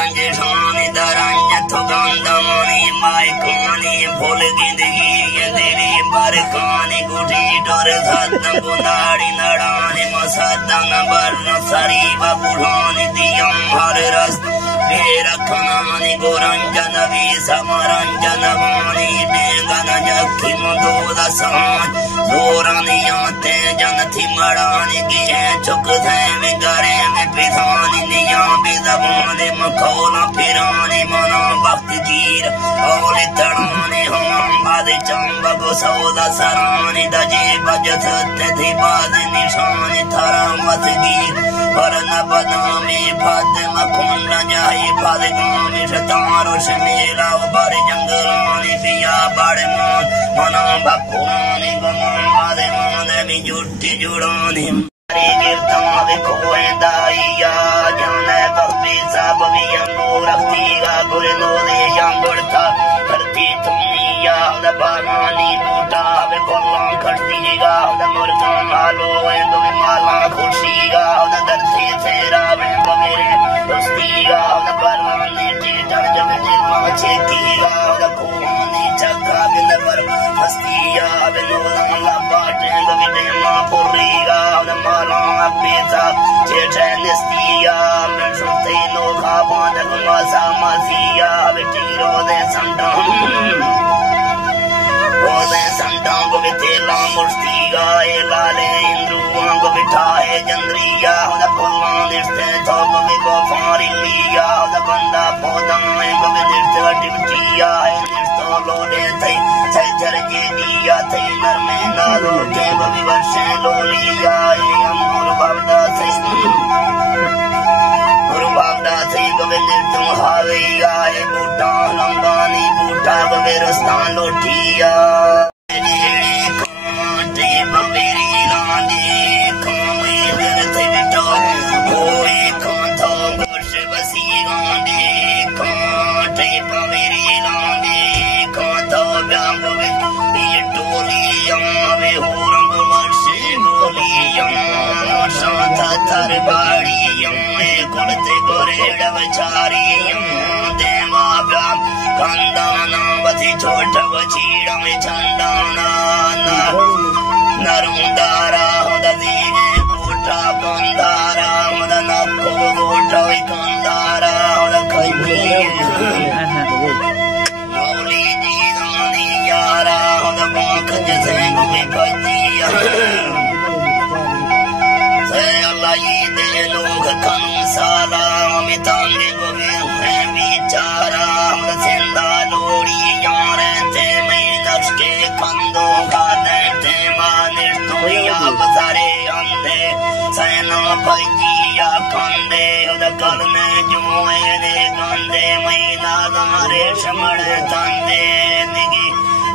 रंजठानी दरंज थुगंदमनी मायकानी full गिंदगी यंदेवी बरकानी गुठी door सदन बुनाड़ी नड़ानी मसदन बरन सरी बबुढ़ानी दियम हर रस रखनानी गोरंजन वी समरंजन वाणी बेगन जखी मुदोदसान दोरानिया ते जन थी मड़ानी गिए चुक थे में गरे में पिधानी निया बिजबाने मखौला फिरानी मना वक्त गिर औले तड़ाने हम बाद चंबक सौदा सरानी दजे बजत थी बाद निशानी थरा मत गिर पर न बदामी फद मखुंड जाए फद गामी शतारो शमेला उबर जंगलानी पिया बड़े मान मना भपुरानी गमान बादे माने में जुटी जुड़ानी गिरता वे खोए दाइया जाने बब्बी सब भी अंगूर रखतीगा गुरे नोदे यांगुड़ता करती तुमिया दबानी बूटा वे कोल्ला खड़तीगा मुर्गा हालो वे दुबी माला खुशिगा दर्शी तेरा वे बमेरे दोस्तीगा परवानी टीटर जब निर्मा चेतीगा कोहानी चक्का बिंद पर मस्तिया वे नोला बाटे दुबी देमा पुरीगा माला पेता चेटे निस्तिया मैं सुनते नोखा बांधक मसा मसिया वे टीरो दे संतां को तेला मुर्तिगा लाले इंद्रुआं को बिठाए जंद्रिया फुल्ला निस्ते थोप में को फारी लिया बंदा पौधाएं को निस्ते टिपटिया निस्तो लोडे थे चर जे दिया थे नरमे नालो के बबी वर्षे लोलिया अंगूर बाबदा थे गोविंद तुम हाविया बूटा लंगानी बूटा बबेरस्तान लोटिया छोट बचीड़ा में चंदाना नरुंदारा दीने बूटा बंदारा नक्को बूटा कंदारा खजी मौली जी दानी यारा बाख जैसे गुमी खजिया से अल्लाह ये दे लोग कनु साला मितांगे गोवे बिचारा जिंदा लोड़ी कंदो गाते मानिर तुया बजारे अंधे सैना भजिया कंदे करने जुए दे गंदे महीना दारे शमड़ तंदे निगी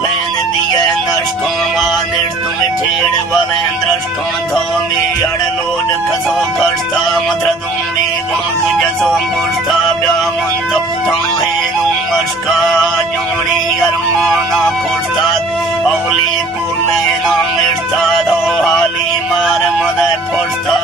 लैन दिए नष्टों मानिर तुम ठेड़ वलेंद्रष्टों धोमी अड़लोड कसो कष्टा मत्र तुम्बी गांग जसो मुष्टा ब्यामंतो ताहे नुमस्का जोड़ी गरमाना कुष्टा औली पुरले नाम इष्टा दो हाली मार मदे पुष्टा